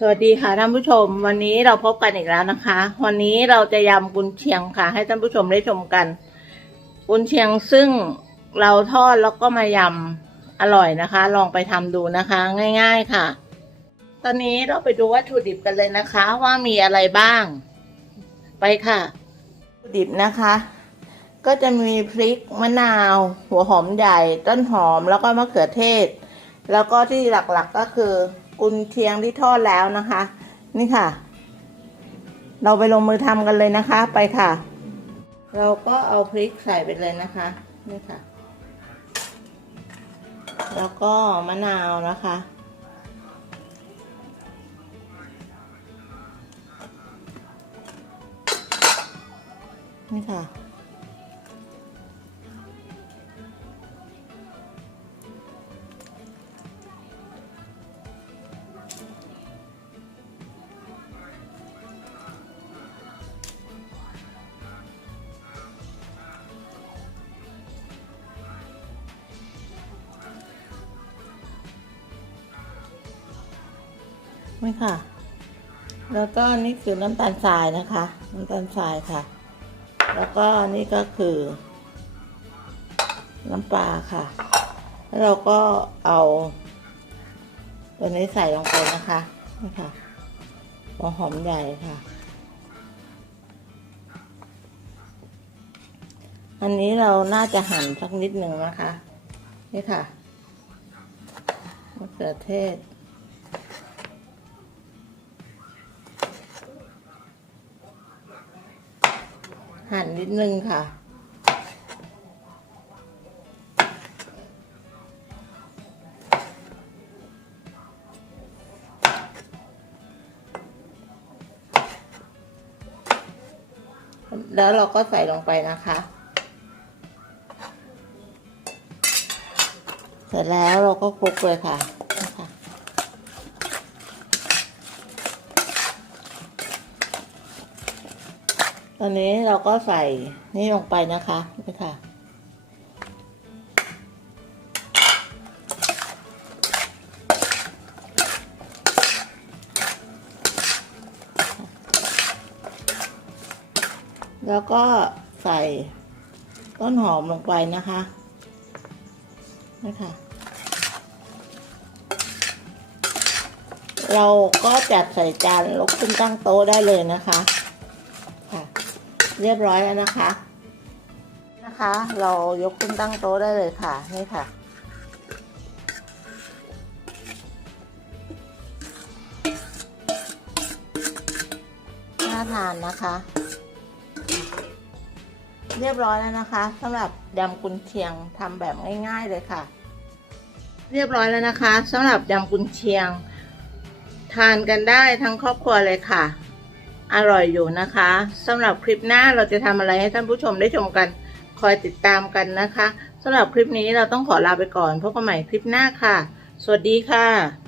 สวัสดีค่ะท่านผู้ชม วันนี้เราพบกันอีกแล้วนะคะ วันนี้เราจะยำกุนเชียงค่ะ ให้ท่านผู้ชมได้ชมกัน กุนเชียงซึ่งเราทอดแล้วก็มายำอร่อยนะคะ ลองไปทำดูนะคะ ง่าย ๆค่ะ ตอนนี้เราไปดูวัตถุดิบกันเลยนะคะ ว่ามีอะไรบ้าง ไปค่ะวัตถุดิบนะคะ ก็จะมีพริกมะนาว หัวหอมใหญ่ ต้นหอมแล้วก็มะเขือเทศ แล้วก็ที่หลักๆก็คือ กุนเชียงที่ทอดแล้วนะคะ นี่ค่ะ เราไปลงมือทำกันเลยนะคะ ไปค่ะ เราก็เอาพริกใส่ไปเลยนะคะ นี่ค่ะ แล้วก็มะนาวนะคะนี่ค่ะ นี่ค่ะ แล้วก็นี่คือน้ำตาลทรายนะคะ น้ำตาลทรายค่ะ แล้วก็นี่ก็คือ น้ำปลาค่ะ แล้วเราก็เอาตัวนี้ใส่ลงไปนะคะนี่ค่ะหัวหอมใหญ่ค่ะ อันนี้เราน่าจะหั่นสักนิดหนึ่งนะคะ นี่ค่ะมะเขือเทศ หั่นนิดนึงค่ะ แล้วเราก็ใส่ลงไปนะคะ เสร็จแล้วเราก็คลุกเลยค่ะนะคะ ตอนนี้เราก็ใส่นี่ลงไปนะคะนี่ค่ะ แล้วก็ใส่ต้นหอมลงไปนะคะนี่ค่ะเราก็จัดใส่จานแลกขึ้นตั้งโต๊ะได้เลยนะคะ เรียบร้อยแล้วนะคะ นะคะ เรายกขึ้นตั้งโต๊ะได้เลยค่ะ นี่ค่ะ น่าทานนะคะ เรียบร้อยแล้วนะคะสำหรับยำกุนเชียงทำแบบง่าย ๆเลยค่ะ เรียบร้อยแล้วนะคะสำหรับยำกุนเชียง ทานกันได้ทั้งครอบครัวเลยค่ะ อร่อยอยู่นะคะสำหรับคลิปหน้าเราจะทำอะไรให้ท่านผู้ชมได้ชมกัน คอยติดตามกันนะคะสำหรับคลิปนี้เราต้องขอลาไปก่อนพบกันใหม่คลิปหน้าค่ะ สวัสดีค่ะ